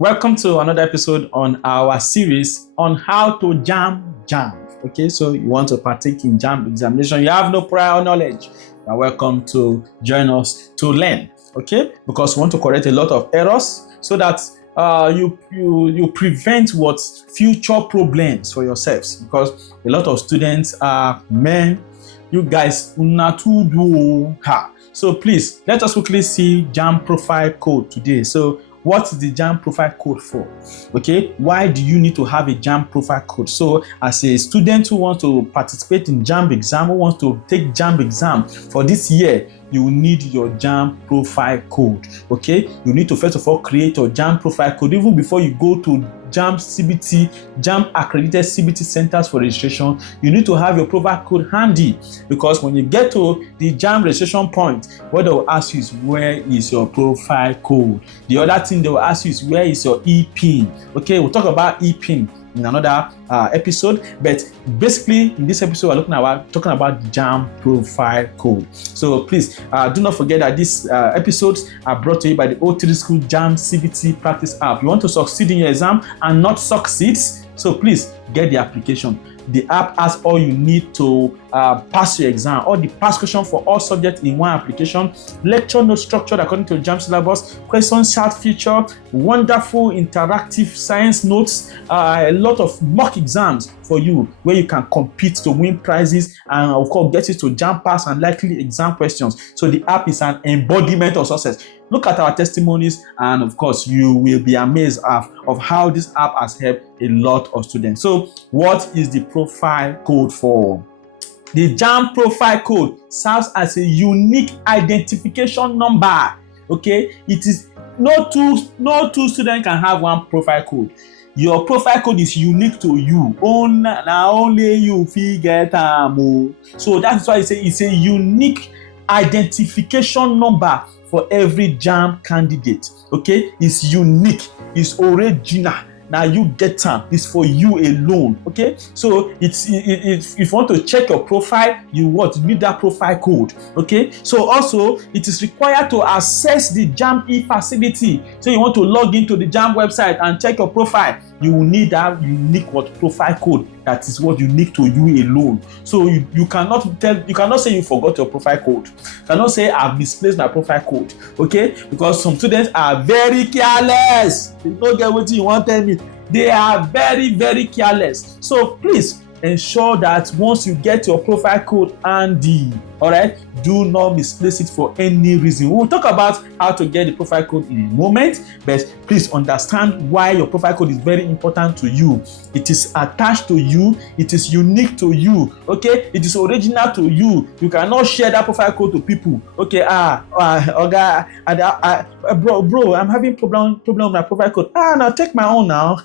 Welcome to another episode on our series on how to jam. Okay, so you want to partake in JAMB examination, you have no prior knowledge. You are welcome to join us to learn. Okay, because we want to correct a lot of errors so that you prevent what future problems for yourselves. Because a lot of students are men. You guys not to do ha. So please let us quickly see JAMB Profile Code today. So what is the JAMB Profile Code for? Okay, why do you need to have a JAMB Profile Code? So as a student who wants to participate in JAMB exam, who wants to take JAMB exam for this year, you need your JAMB Profile Code. Okay, you need to first of all create your JAMB Profile Code even before you go to JAMB CBT, JAMB accredited CBT centers for registration. You need to have your profile code handy, because when you get to the JAMB registration point, what they will ask you is where is your profile code. The other thing they will ask you is where is your EPIN. Okay, we'll talk about EPIN in another episode, but basically in this episode we're talking about the JAMB Profile Code. So please do not forget that these episodes are brought to you by the O3SCHOOLS JAMB CBT practice app. You want to succeed in your exam and not succeed, so please get the application. The app has all you need to pass your exam, all the past questions for all subjects in one application, lecture notes structured according to JAMB syllabus, question chart feature, wonderful interactive science notes, a lot of mock exams for you where you can compete to win prizes and of course get it to JAMB pass and likely exam questions. So the app is an embodiment of success. Look at our testimonies and of course you will be amazed of how this app has helped a lot of students. So what is the profile code for? The JAMB Profile Code serves as a unique identification number. Okay, it is no two students can have one profile code. Your profile code is unique to you. Only you figure it. So that's why I say it's a unique identification number for every JAMB candidate. Okay, it's unique, it's original. Now you get time. It's for you alone. Okay, so it's if you want to check your profile, you need that profile code. Okay, so also it is required to access the JAMB facility. So you want to log into the JAMB website and check your profile, you will need that unique profile code that is unique to you alone. So you cannot say you forgot your profile code. You cannot say I've misplaced my profile code. Okay, because some students are very careless. They don't get what you want to tell me. They are very, very careless. So please ensure that once you get your profile code handy, all right, do not misplace it for any reason. We will talk about how to get the profile code in a moment, but please understand why your profile code is very important to you. It is attached to you, it is unique to you. Okay, it is original to you. You cannot share that profile code to people. Okay, bro, I'm having problem with my profile code. Now take my own now.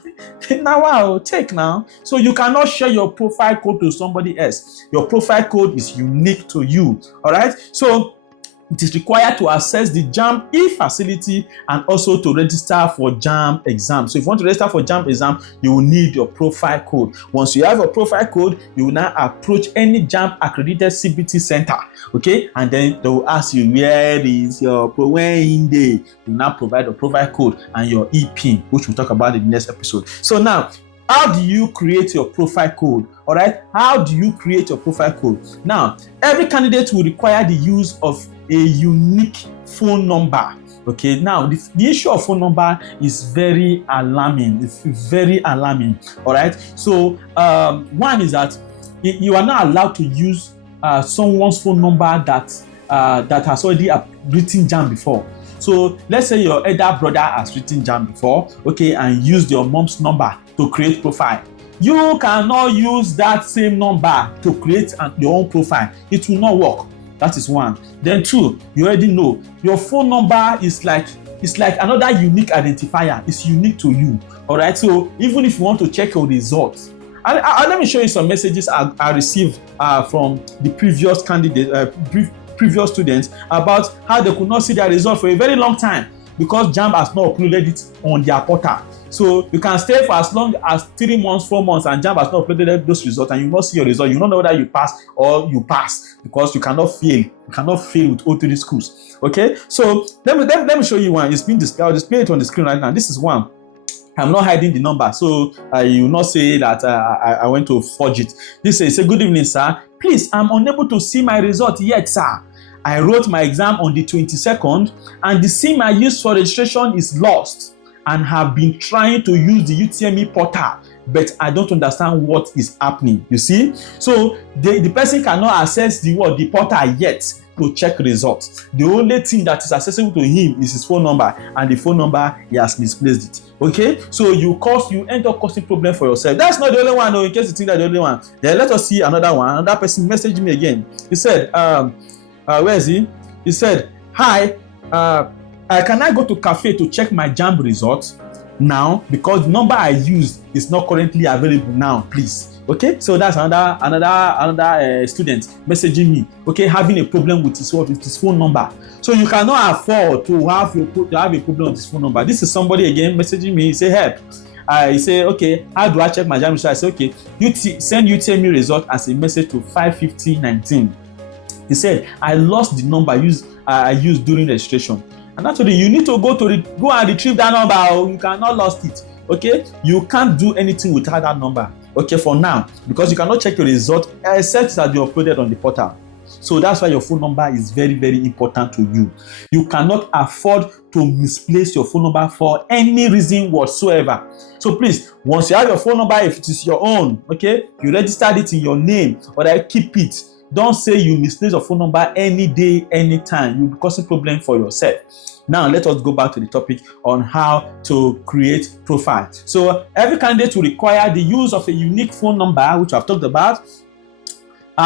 Now take now. So you cannot share your profile code to somebody else. Your profile code is unique to you. All right, so it is required to access the JAMB facility and also to register for JAMB exam. So if you want to register for JAMB exam, you will need your profile code. Once you have your profile code, you will now approach any JAMB accredited CBT center. Okay, and then they will ask you where is your when day. You now provide your profile code and your EPIN, which we'll talk about in the next episode. So now, how do you create your profile code? All right, how do you create your profile code? Now, every candidate will require the use of a unique phone number. Okay, now the issue of phone number is very alarming. It's very alarming. All right, so one is that you are not allowed to use someone's phone number that has already written JAMB before. So let's say your elder brother has written JAMB before, okay, and used your mom's number to create profile. You cannot use that same number to create your own profile. It will not work. That is one. Then two, you already know your phone number is like another unique identifier. It's unique to you. All right. So even if you want to check your results, let me show you some messages I received from the previous candidate, previous students about how they could not see their result for a very long time because JAMB has not uploaded it on their portal. So you can stay for as long as 3 months, 4 months, and JAMB has not uploaded those results, and you will not see your result. You don't know whether you pass or you pass because you cannot fail. You cannot fail with O3SCHOOLS. Okay, so let me show you one. It's been displayed. I'll display it on the screen right now. This is one. I'm not hiding the number, so you will not say that I went to forge it. This says, "Good evening, sir. Please, I'm unable to see my result yet, sir. I wrote my exam on the 22nd, and the SIM I used for registration is lost, and have been trying to use the UTME portal, but I don't understand what is happening." You see, so the person cannot access the portal yet to check results. The only thing that is accessible to him is his phone number, and the phone number, he has misplaced it. Okay, so you end up causing problem for yourself. That's not the only one, though, in case you think that's the only one. Then let us see another one. Another person messaged me again. He said, where is he? He said, "Hi, can I go to cafe to check my JAMB results now, because the number I used is not currently available now, please." Okay, so that's another student messaging me, okay, having a problem with his phone number. So you cannot afford to have a problem with his phone number. This is somebody again messaging me. He say, "Help." He say, "Okay, how do I check my JAMB result?" I say, "Okay, send UTME result as a message to 55019. He said, "I lost the number I used during registration." And actually, you need to go and retrieve that number, or you cannot lost it. Okay, you can't do anything without that number. Okay, for now, because you cannot check your result except that you uploaded on the portal. So that's why your phone number is very, very important to you. You cannot afford to misplace your phone number for any reason whatsoever. So please, once you have your phone number, if it is your own, okay, you registered it in your name, or keep it. Don't say you misplace your phone number any day, anytime. You'll be causing problem for yourself. Now, let us go back to the topic on how to create profile. So every candidate will require the use of a unique phone number, which I've talked about,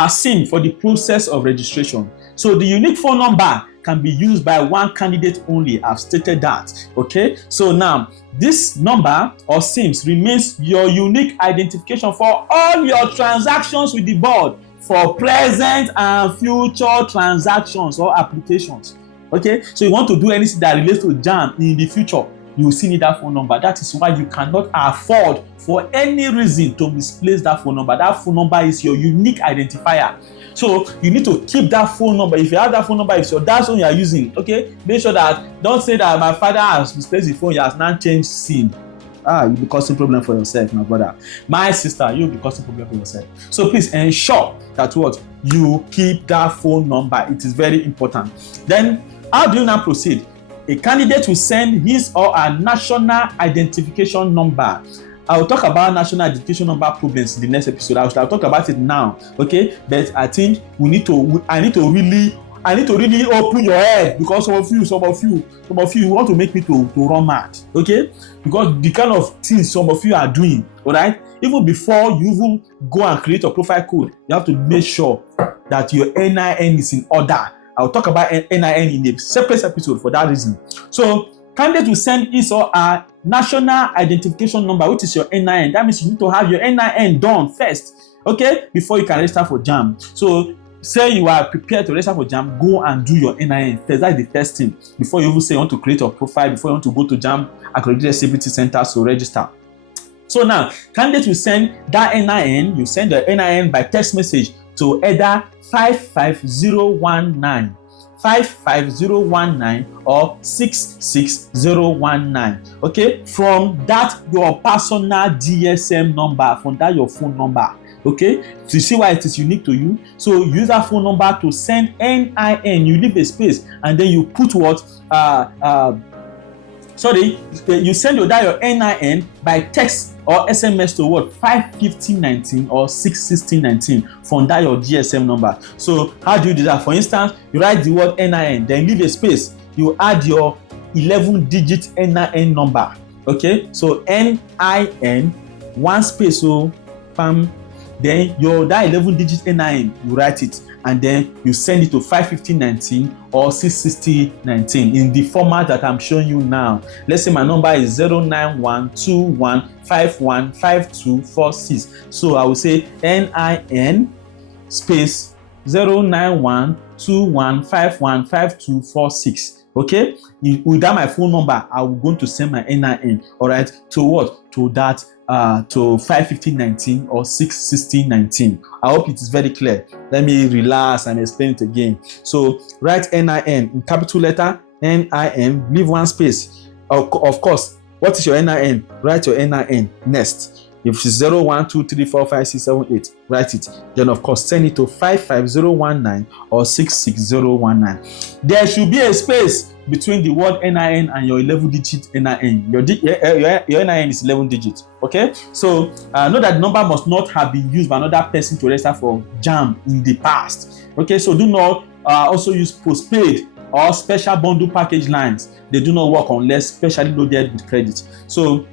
SIM, for the process of registration. So the unique phone number can be used by one candidate only. I've stated that. Okay. So now, this number or SIMs remains your unique identification for all your transactions with the board, for present and future transactions or applications. Okay, so you want to do anything that relates to JAMB in the future, you will still need that phone number. That is why you cannot afford for any reason to misplace that phone number. That phone number is your unique identifier. So you need to keep that phone number. If you have that phone number, if that's what you are using, okay, make sure that, don't say that my father has misplaced the phone, he has now changed SIM. You'll be causing problem for yourself, my brother. My sister, you'll be causing problem for yourself. So please ensure that you keep that phone number. It is very important. Then, how do you now proceed? A candidate will send his or her national identification number. I will talk about national identification number problems in the next episode. I'll talk about it now, okay? But I think I need to really open your head, because some of you want to make me to run mad, okay? Because the kind of things some of you are doing, all right? Even before you even go and create a profile code, you have to make sure that your NIN is in order. I'll talk about NIN in a separate episode for that reason. So, candidate will send his or her national identification number, which is your NIN. That means you need to have your NIN done first, okay, before you can register for JAMB. So, say you are prepared to register for JAMB, go and do your NIN first. That's the first thing. Before you even say you want to create a profile, before you want to go to JAMB accredited CBT centers to register. So now, candidate will send that NIN. You send the NIN by text message to either 55019 or 66019. Okay, from that your personal GSM number, from that your phone number. Okay, to see why it is unique to you. So use that phone number to send NIN. You leave a space and then you put what you send your NIN by text or SMS to what 55019 or 66019 from that your GSM number. So how do you do that? For instance, you write the word NIN, then leave a space. You add your 11-digit NIN number. Okay, so NIN, one space, so pam. Then that 11-digit NIN, you write it, and then you send it to 55019 or 66019 in the format that I'm showing you now. Let's say my number is 09121515246. So I will say NIN space 09121515246. Okay, without my phone number, I'm going to send my NIN. All right, to what? To that. To 55019 or 66019. I hope it is very clear. Let me relax and explain it again. So write NIN in capital letter, NIN, leave one space. Of course, What is your NIN? Write your NIN next. If it's 0, 1, 2, 3, 4, 5, 6, 7, 8, write it. Then of course send it to 55019 or 66019. There should be a space between the word NIN and your 11-digit NIN. Your NIN is 11 digits. Okay, so know that the number must not have been used by another person to register for JAMB in the past. Okay, so do not also use postpaid or special bundle package lines. They do not work unless specially loaded with credit. So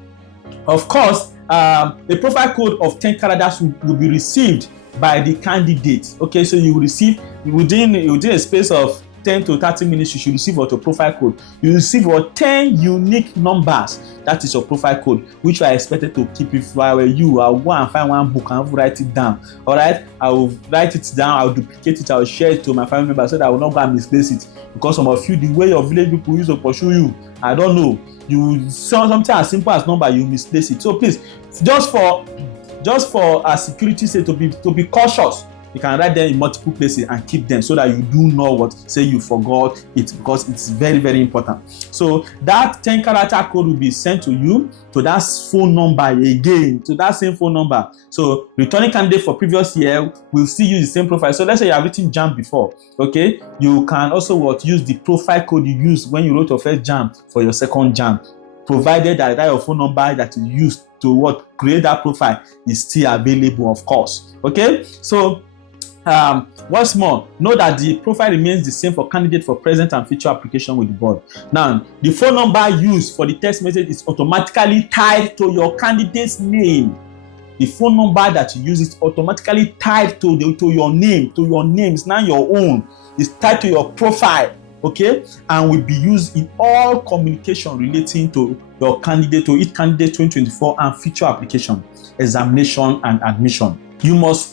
of course, a profile code of 10 characters will be received by the candidate. Okay, so you will receive within a space of 10 to 30 minutes. You should receive your profile code. You receive your 10 unique numbers. That is your profile code, which you are expected to keep. If I were you, I'll go and find one book and write it down. All right, I will write it down. I'll duplicate it. I'll share it to my family members so that I will not go and misplace it. Because some of you, the way your village people use to pursue you, I don't know. You something as simple as number, you misplace it. So please, just for a security sake, to be cautious, you can write them in multiple places and keep them so that you do know what say you forgot it, because it's very, very important. So that 10 character code will be sent to you to that phone number again, to that same phone number. So returning candidate for previous year will still use the same profile. So let's say you have written JAMB before, okay, you can also use the profile code you used when you wrote your first JAMB for your second JAMB, provided that your phone number that you used to create that profile is still available, of course. Okay, so what's more, know that the profile remains the same for candidate for present and future application with the board. Now, the phone number used for the text message is automatically tied to your candidate's name. The phone number that you use is automatically tied to your name. It's not your own. It's tied to your profile, okay, and will be used in all communication relating to your candidate, to each candidate 2024 and future application, examination, and admission. You must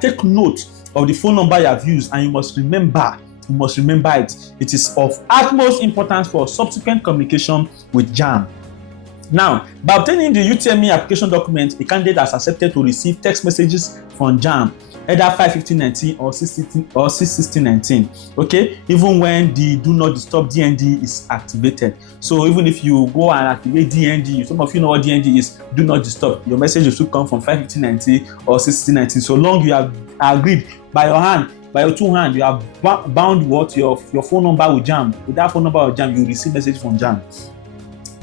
take note of the phone number you have used, and you must remember it. It is of utmost importance for subsequent communication with JAMB. Now, by obtaining the UTME application document, a candidate has accepted to receive text messages from JAMB, either 51519 or 61619. Okay, even when the do not disturb DND is activated. So even if you go and activate DND, some of you know what DND is, do not disturb, your message should come from 51519 or 61619. So long you have agreed by your hand, by your two hands, you have bound your phone number with JAMB. With that phone number with JAMB, you will receive message from JAMB.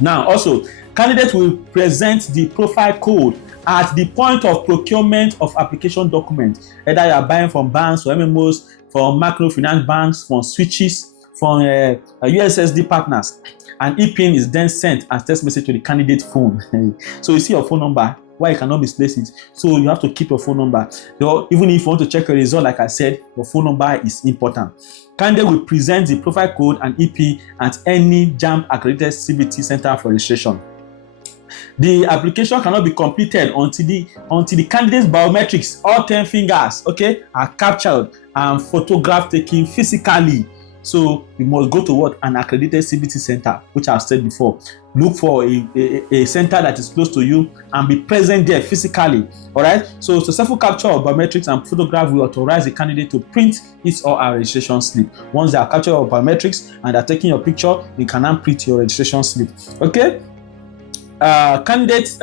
Now, also, candidates will present the profile code at the point of procurement of application document. Either you are buying from banks or MMOs, from microfinance banks, from switches, from USSD partners. An ePIN is then sent as text message to the candidate phone. So you see your phone number, why you cannot misplace it. So you have to keep your phone number. Even if you want to check a result, like I said, your phone number is important. Candidate will present the profile code and EP at any JAMB accredited CBT center for registration. The application cannot be completed until the candidate's biometrics, all 10 fingers, okay, are captured and photograph taken physically. So you must go to an accredited CBT center, which I've said before. Look for a center that is close to you and be present there physically. All right. So successful capture of biometrics and photograph will authorize the candidate to print his or her registration slip. Once they are captured of biometrics and are taking your picture, you can now print your registration slip. Okay. Candidates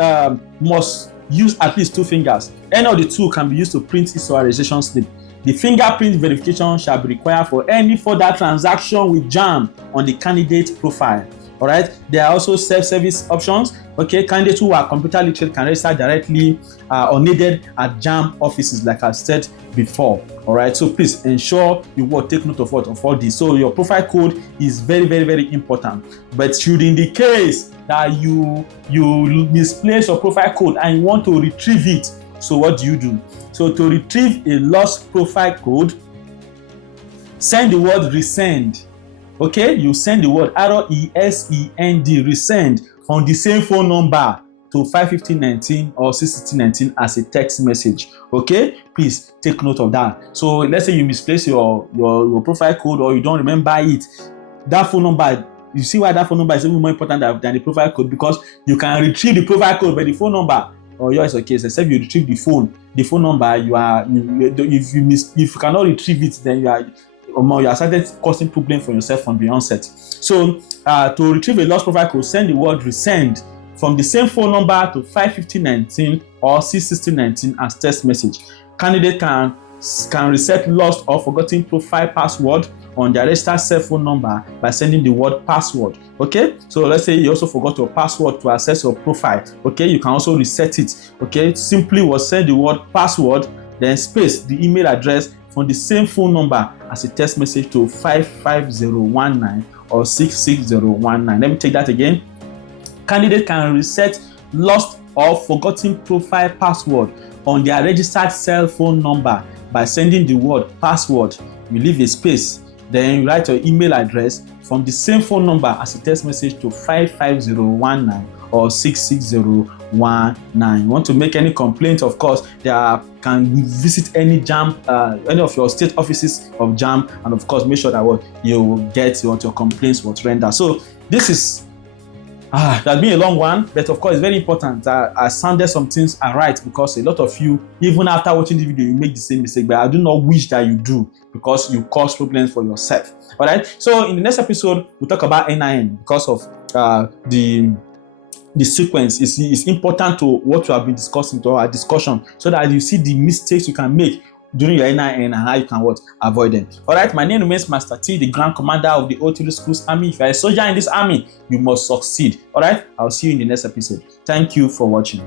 must use at least 2 fingers. Any of the 2 can be used to print his or her registration slip. The fingerprint verification shall be required for any further transaction with JAMB on the candidate profile. All right. There are also self-service options. Okay, candidates who are computer literate can register directly unneeded at JAMB offices, like I said before. All right. So please ensure you will take note of all this. So your profile code is very, very, very important. But should in the case that you misplace your profile code and you want to retrieve it, so what do? So to retrieve a lost profile code, send the word resend. Okay, you send the word RESEND, resend, from the same phone number to 51519 or 61619 as a text message. Okay, please take note of that. So let's say you misplace your profile code or you don't remember it, that phone number, you see why that phone number is even more important than the profile code, because you can retrieve the profile code, but the phone number, or yours, okay, except you retrieve the phone number, if you cannot retrieve it, then you are you have started causing problem for yourself from the onset. So to retrieve a lost profile code, send the word resend from the same phone number to 55019 or 66019 as text message. Candidate can reset lost or forgotten profile password on their registered cell phone number by sending the word password. Okay, so let's say you also forgot your password to access your profile. Okay, you can also reset it. Okay, simply was send the word password, then space the email address from the same phone number as a text message to 55019 or 66019. Let me take that again. Candidate can reset lost or forgotten profile password on their registered cell phone number by sending the word password. You leave a space, then you write your email address from the same phone number as a text message to 55019 or 66019. You want to make any complaint, of course, they can visit any JAMB, any of your state offices of JAMB, and of course make sure that what you get what your complaints was rendered. So this is that's been a long one, but of course it's very important that I sounded some things are right, because a lot of you, even after watching the video, you make the same mistake, but I do not wish that you do, because you cause problems for yourself. All right, so in the next episode we'll talk about NIN, because of the sequence is important to what we have been discussing, to our discussion, so that you see the mistakes you can make during your NIN and how you can avoid them. All right, my name remains Master T, the Grand Commander of the O3SCHOOLS Army. If you are a soldier in this army, you must succeed. All right, I'll see you in the next episode. Thank you for watching.